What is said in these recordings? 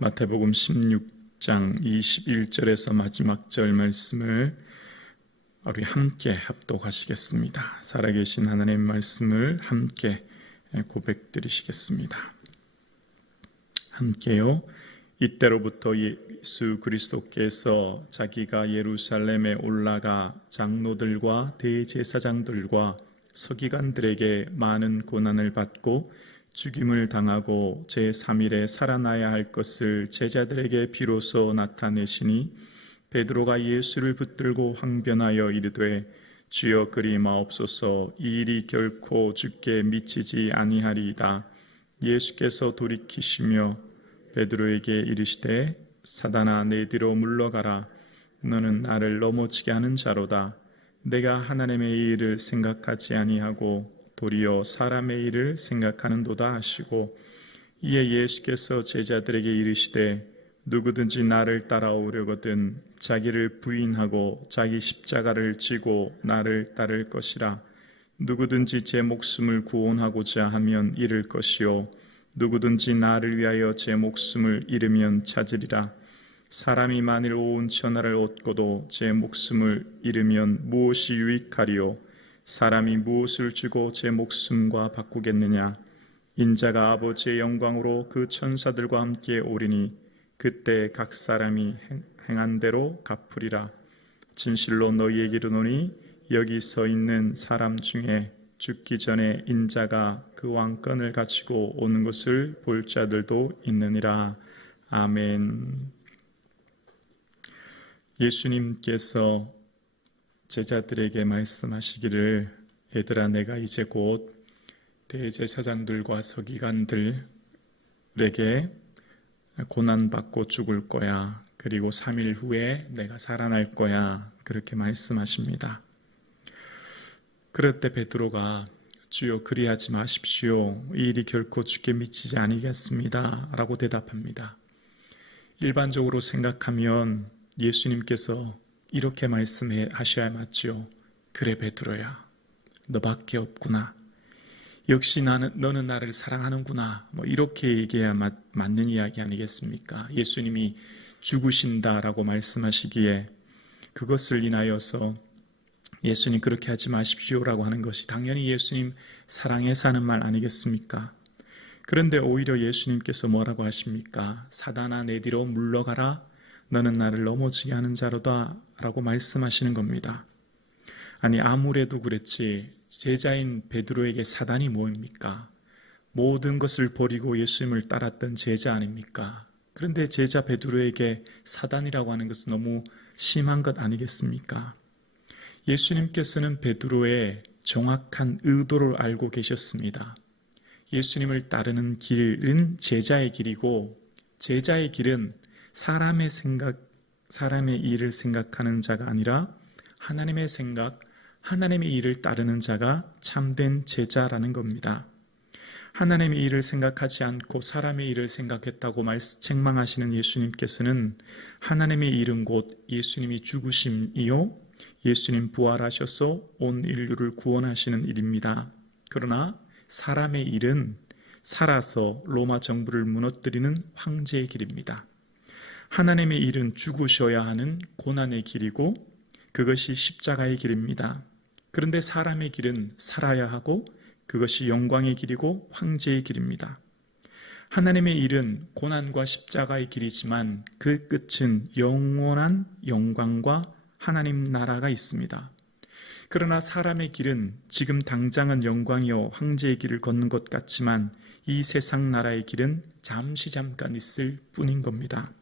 마태복음 16장 21절에서 마지막 절 말씀을 우리 함께 합독하시겠습니다. 살아계신 하나님의 말씀을 함께 고백드리시겠습니다. 함께요. 이때로부터 예수 그리스도께서 자기가 예루살렘에 올라가 장로들과 대제사장들과 서기관들에게 많은 고난을 받고 죽임을 당하고 제3일에 살아나야 할 것을 제자들에게 비로소 나타내시니 베드로가 예수를 붙들고 항변하여 이르되 주여 그리 마옵소서, 이 일이 결코 주께 미치지 아니하리이다. 예수께서 돌이키시며 베드로에게 이르시되 사단아, 내 뒤로 물러가라. 너는 나를 넘어지게 하는 자로다. 내가 하나님의 일을 생각하지 아니하고 도리어 사람의 일을 생각하는도다 하시고, 이에 예수께서 제자들에게 이르시되 누구든지 나를 따라오려거든 자기를 부인하고 자기 십자가를 지고 나를 따를 것이라. 누구든지 제 목숨을 구원하고자 하면 잃을 것이요 누구든지 나를 위하여 제 목숨을 잃으면 찾으리라. 사람이 만일 온 천하를 얻고도 제 목숨을 잃으면 무엇이 유익하리요? 사람이 무엇을 주고 제 목숨과 바꾸겠느냐? 인자가 아버지의 영광으로 그 천사들과 함께 오리니 그때 각 사람이 행한 대로 갚으리라. 진실로 너희에게 이르노니 여기 서 있는 사람 중에 죽기 전에 인자가 그 왕권을 가지고 오는 것을 볼 자들도 있느니라. 아멘. 예수님께서 제자들에게 말씀하시기를, 얘들아, 내가 이제 곧 대제사장들과 서기관들에게 고난받고 죽을 거야. 그리고 3일 후에 내가 살아날 거야. 그렇게 말씀하십니다. 그럴 때 베드로가 주여 그리하지 마십시오. 이 일이 결코 주께 미치지 아니겠습니다. 라고 대답합니다. 일반적으로 생각하면 예수님께서 이렇게 말씀하셔야 맞죠. 그래 베드로야, 너밖에 없구나. 역시 너는 나를 사랑하는구나. 이렇게 얘기해야 맞는 이야기 아니겠습니까? 예수님이 죽으신다라고 말씀하시기에 그것을 인하여서 예수님 그렇게 하지 마십시오라고 하는 것이 당연히 예수님 사랑해서 하는 말 아니겠습니까? 그런데 오히려 예수님께서 뭐라고 하십니까? 사단아, 내 뒤로 물러가라. 너는 나를 넘어지게 하는 자로다 라고 말씀하시는 겁니다. 아니, 아무래도 그랬지 제자인 베드로에게 사단이 뭐입니까? 모든 것을 버리고 예수님을 따랐던 제자 아닙니까? 그런데 제자 베드로에게 사단이라고 하는 것은 너무 심한 것 아니겠습니까? 예수님께서는 베드로의 정확한 의도를 알고 계셨습니다. 예수님을 따르는 길은 제자의 길이고, 제자의 길은 사람의 일을 생각하는 자가 아니라 하나님의 생각, 하나님의 일을 따르는 자가 참된 제자라는 겁니다. 하나님의 일을 생각하지 않고 사람의 일을 생각했다고 책망하시는 예수님께서는 하나님의 일은 곧 예수님이 죽으심이요 예수님 부활하셔서 온 인류를 구원하시는 일입니다. 그러나 사람의 일은 살아서 로마 정부를 무너뜨리는 황제의 길입니다. 하나님의 일은 죽으셔야 하는 고난의 길이고 그것이 십자가의 길입니다. 그런데 사람의 길은 살아야 하고 그것이 영광의 길이고 황제의 길입니다. 하나님의 일은 고난과 십자가의 길이지만 그 끝은 영원한 영광과 하나님 나라가 있습니다. 그러나 사람의 길은 지금 당장은 영광이요 황제의 길을 걷는 것 같지만 이 세상 나라의 길은 잠깐 있을 뿐인 겁니다.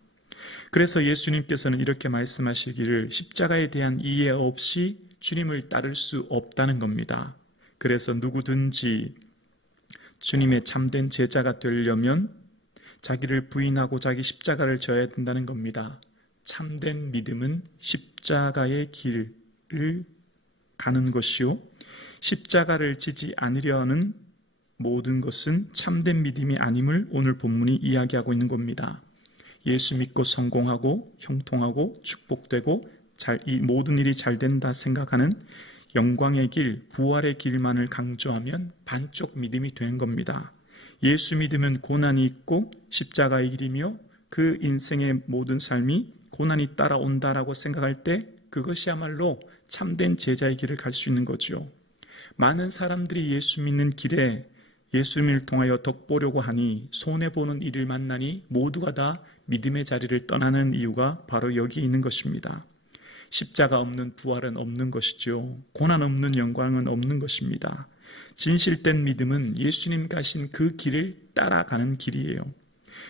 그래서 예수님께서는 이렇게 말씀하시기를 십자가에 대한 이해 없이 주님을 따를 수 없다는 겁니다. 그래서 누구든지 주님의 참된 제자가 되려면 자기를 부인하고 자기 십자가를 져야 된다는 겁니다. 참된 믿음은 십자가의 길을 가는 것이요 십자가를 지지 않으려는 모든 것은 참된 믿음이 아님을 오늘 본문이 이야기하고 있는 겁니다. 예수 믿고 성공하고 형통하고 축복되고 이 모든 일이 잘 된다 생각하는 영광의 길, 부활의 길만을 강조하면 반쪽 믿음이 되는 겁니다. 예수 믿으면 고난이 있고 십자가의 길이며 그 인생의 모든 삶이 고난이 따라온다라고 생각할 때 그것이야말로 참된 제자의 길을 갈 수 있는 거죠. 많은 사람들이 예수 믿는 길에 예수님을 통하여 덕보려고 하니 손해보는 일을 만나니 모두가 다 믿음의 자리를 떠나는 이유가 바로 여기에 있는 것입니다. 십자가 없는 부활은 없는 것이죠. 고난 없는 영광은 없는 것입니다. 진실된 믿음은 예수님 가신 그 길을 따라가는 길이에요.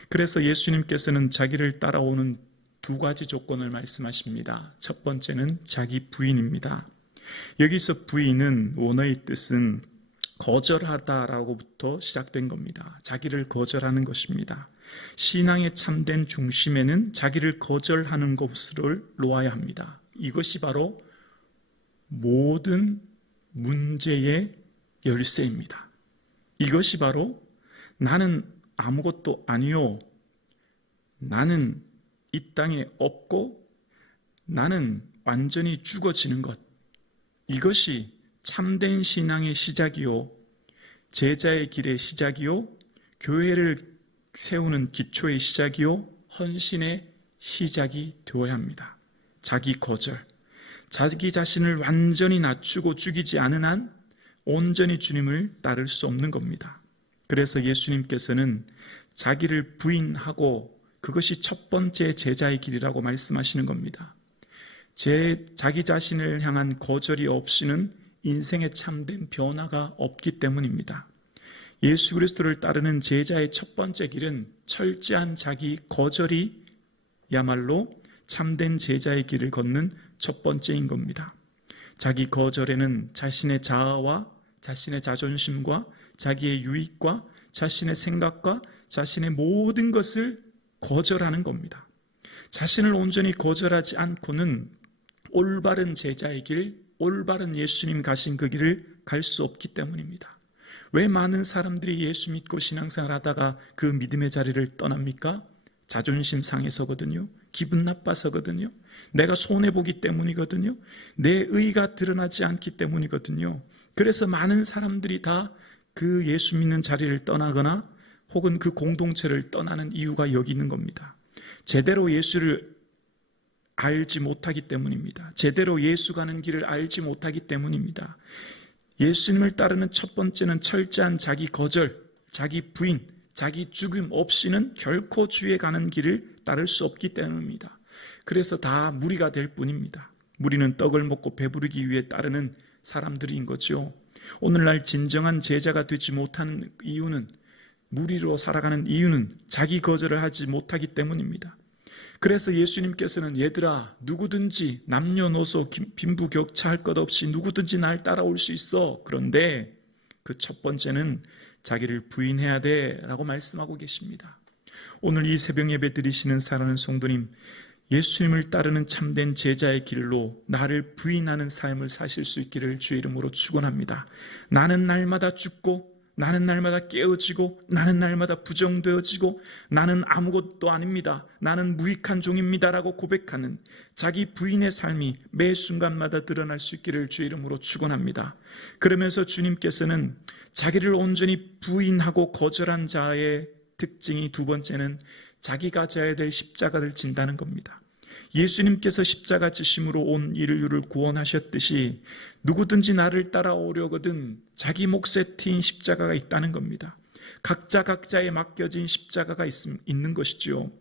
그래서 예수님께서는 자기를 따라오는 두 가지 조건을 말씀하십니다. 첫 번째는 자기 부인입니다. 여기서 부인은 원어의 뜻은 거절하다라고부터 시작된 겁니다. 자기를 거절하는 것입니다. 신앙의 참된 중심에는 자기를 거절하는 것을 놓아야 합니다. 이것이 바로 모든 문제의 열쇠입니다. 이것이 바로 나는 아무것도 아니요, 나는 이 땅에 없고 나는 완전히 죽어지는 것, 이것이 참된 신앙의 시작이요, 제자의 길의 시작이요, 교회를 세우는 기초의 시작이요, 헌신의 시작이 되어야 합니다. 자기 거절, 자기 자신을 완전히 낮추고 죽이지 않은 한 온전히 주님을 따를 수 없는 겁니다. 그래서 예수님께서는 자기를 부인하고 그것이 첫 번째 제자의 길이라고 말씀하시는 겁니다. 자기 자신을 향한 거절이 없이는 인생에 참된 변화가 없기 때문입니다. 예수 그리스도를 따르는 제자의 첫 번째 길은 철저한 자기 거절이 야말로 참된 제자의 길을 걷는 첫 번째인 겁니다. 자기 거절에는 자신의 자아와 자신의 자존심과 자기의 유익과 자신의 생각과 자신의 모든 것을 거절하는 겁니다. 자신을 온전히 거절하지 않고는 올바른 제자의 길, 올바른 예수님 가신 그 길을 갈 수 없기 때문입니다. 왜 많은 사람들이 예수 믿고 신앙생활 하다가 그 믿음의 자리를 떠납니까? 자존심 상해서거든요. 기분 나빠서거든요. 내가 손해보기 때문이거든요. 내 의가 드러나지 않기 때문이거든요. 그래서 많은 사람들이 다 그 예수 믿는 자리를 떠나거나 혹은 그 공동체를 떠나는 이유가 여기 있는 겁니다. 제대로 예수를 알지 못하기 때문입니다. 제대로 예수 가는 길을 알지 못하기 때문입니다. 예수님을 따르는 첫 번째는 철저한 자기 거절, 자기 부인, 자기 죽음 없이는 결코 주에 가는 길을 따를 수 없기 때문입니다. 그래서 다 무리가 될 뿐입니다. 무리는 떡을 먹고 배부르기 위해 따르는 사람들인 거죠. 오늘날 진정한 제자가 되지 못하는 이유는, 무리로 살아가는 이유는 자기 거절을 하지 못하기 때문입니다. 그래서 예수님께서는 얘들아, 누구든지 남녀노소 빈부격차할 것 없이 누구든지 날 따라올 수 있어. 그런데 그 첫 번째는 자기를 부인해야 돼 라고 말씀하고 계십니다. 오늘 이 새벽 예배 드리시는 사랑하는 성도님, 예수님을 따르는 참된 제자의 길로 나를 부인하는 삶을 사실 수 있기를 주의 이름으로 축원합니다. 나는 날마다 죽고, 나는 날마다 깨어지고, 나는 날마다 부정되어지고, 나는 아무것도 아닙니다, 나는 무익한 종입니다 라고 고백하는 자기 부인의 삶이 매 순간마다 드러날 수 있기를 주의 이름으로 축원합니다. 그러면서 주님께서는 자기를 온전히 부인하고 거절한 자의 특징이 두 번째는 자기가 져야 될 십자가를 진다는 겁니다. 예수님께서 십자가 지심으로 온 인류를 구원하셨듯이 누구든지 나를 따라오려거든 자기 몫에 트인 십자가가 있다는 겁니다. 각자에 맡겨진 십자가가 있는 것이지요.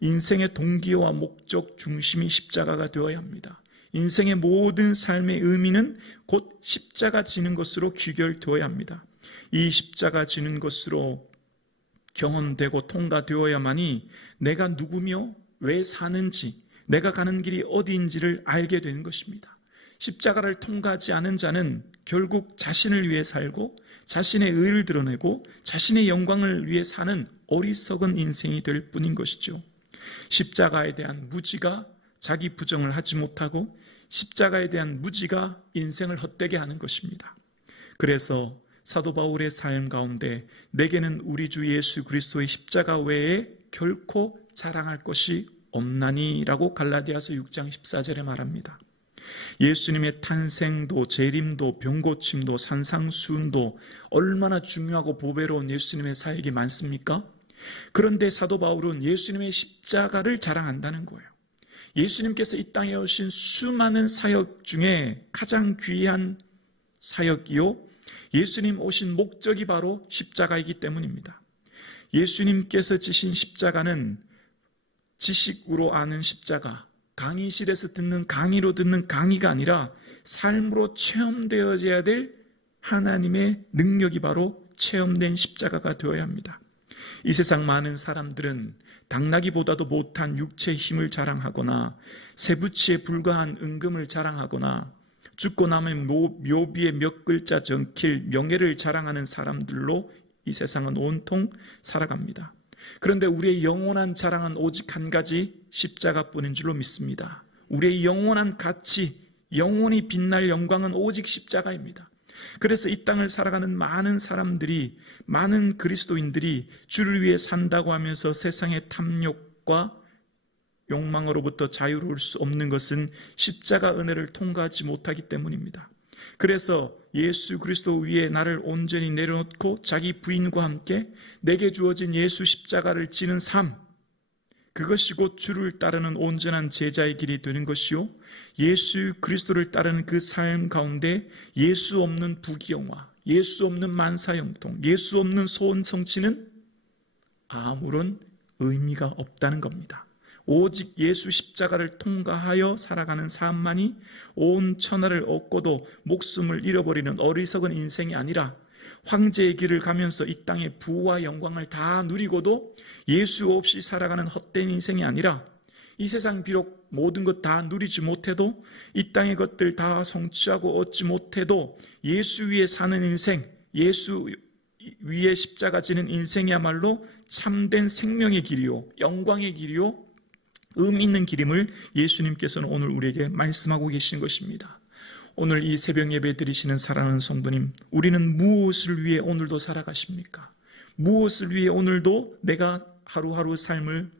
인생의 동기와 목적 중심이 십자가가 되어야 합니다. 인생의 모든 삶의 의미는 곧 십자가 지는 것으로 귀결되어야 합니다. 이 십자가 지는 것으로 경험되고 통과되어야만이 내가 누구며 왜 사는지, 내가 가는 길이 어디인지를 알게 되는 것입니다. 십자가를 통과하지 않은 자는 결국 자신을 위해 살고 자신의 의를 드러내고 자신의 영광을 위해 사는 어리석은 인생이 될 뿐인 것이죠. 십자가에 대한 무지가 자기 부정을 하지 못하고 십자가에 대한 무지가 인생을 헛되게 하는 것입니다. 그래서 사도 바울의 삶 가운데 내게는 우리 주 예수 그리스도의 십자가 외에 결코 자랑할 것이 없나니 라고 갈라디아서 6장 14절에 말합니다. 예수님의 탄생도 재림도 병고침도 산상수훈도 얼마나 중요하고 보배로운 예수님의 사역이 많습니까? 그런데 사도 바울은 예수님의 십자가를 자랑한다는 거예요. 예수님께서 이 땅에 오신 수많은 사역 중에 가장 귀한 사역이요, 예수님 오신 목적이 바로 십자가이기 때문입니다. 예수님께서 지신 십자가는 지식으로 아는 십자가, 강의실에서 듣는 강의로 듣는 강의가 아니라 삶으로 체험되어져야 될 하나님의 능력이 바로 체험된 십자가가 되어야 합니다. 이 세상 많은 사람들은 당나귀보다도 못한 육체의 힘을 자랑하거나 세부치에 불과한 은금을 자랑하거나 죽고 나면 묘비에 몇 글자 적힐 명예를 자랑하는 사람들로 이 세상은 온통 살아갑니다. 그런데 우리의 영원한 자랑은 오직 한 가지 십자가뿐인 줄로 믿습니다. 우리의 영원한 가치, 영원히 빛날 영광은 오직 십자가입니다. 그래서 이 땅을 살아가는 많은 사람들이, 많은 그리스도인들이 주를 위해 산다고 하면서 세상의 탐욕과 욕망으로부터 자유로울 수 없는 것은 십자가 은혜를 통과하지 못하기 때문입니다. 그래서 예수 그리스도 위에 나를 온전히 내려놓고 자기 부인과 함께 내게 주어진 예수 십자가를 지는 삶, 그것이 곧 주를 따르는 온전한 제자의 길이 되는 것이요, 예수 그리스도를 따르는 그 삶 가운데 예수 없는 부귀영화, 예수 없는 만사형통, 예수 없는 소원 성취는 아무런 의미가 없다는 겁니다. 오직 예수 십자가를 통과하여 살아가는 삶만이 온 천하를 얻고도 목숨을 잃어버리는 어리석은 인생이 아니라, 황제의 길을 가면서 이 땅의 부와 영광을 다 누리고도 예수 없이 살아가는 헛된 인생이 아니라, 이 세상 비록 모든 것 다 누리지 못해도, 이 땅의 것들 다 성취하고 얻지 못해도 예수 위에 사는 인생, 예수 위에 십자가 지는 인생이야말로 참된 생명의 길이요, 영광의 길이요, 의미 있는 길임을 예수님께서는 오늘 우리에게 말씀하고 계신 것입니다. 오늘 이 새벽 예배 드리시는 사랑하는 성도님, 우리는 무엇을 위해 오늘도 살아가십니까? 무엇을 위해 오늘도 내가 하루하루 삶을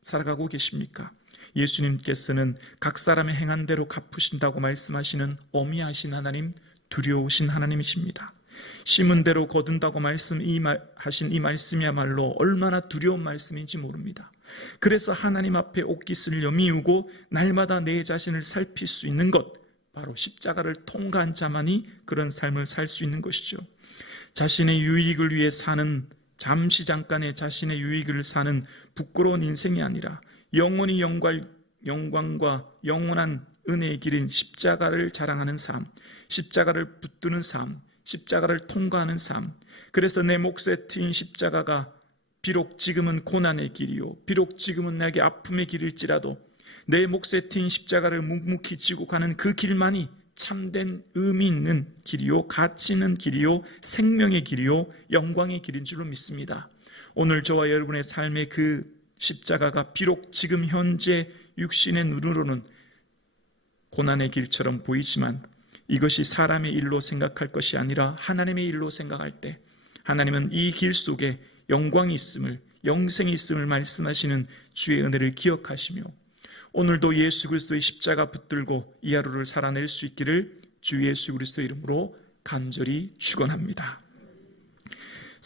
살아가고 계십니까? 예수님께서는 각 사람의 행한 대로 갚으신다고 말씀하시는 어미하신 하나님, 두려우신 하나님이십니다. 심은 대로 거둔다고 하신 이 말씀이야말로 얼마나 두려운 말씀인지 모릅니다. 그래서 하나님 앞에 옷깃을 여미우고 날마다 내 자신을 살필 수 있는 것, 바로 십자가를 통과한 자만이 그런 삶을 살 수 있는 것이죠. 자신의 유익을 위해 사는, 잠시 잠깐의 자신의 유익을 사는 부끄러운 인생이 아니라 영원히 영광과 영원한 은혜의 길인 십자가를 자랑하는 삶, 십자가를 붙드는 삶, 십자가를 통과하는 삶. 그래서 내 몫에 트인 십자가가 비록 지금은 고난의 길이요, 비록 지금은 내게 아픔의 길일지라도 내 몫에 트인 십자가를 묵묵히 지고 가는 그 길만이 참된 의미 있는 길이요, 가치 있는 길이요, 생명의 길이요, 영광의 길인 줄로 믿습니다. 오늘 저와 여러분의 삶의 그 십자가가 비록 지금 현재 육신의 눈으로는 고난의 길처럼 보이지만, 이것이 사람의 일로 생각할 것이 아니라 하나님의 일로 생각할 때 하나님은 이 길 속에 영광이 있음을, 영생이 있음을 말씀하시는 주의 은혜를 기억하시며, 오늘도 예수 그리스도의 십자가 붙들고 이 하루를 살아낼 수 있기를 주 예수 그리스도 이름으로 간절히 축원합니다.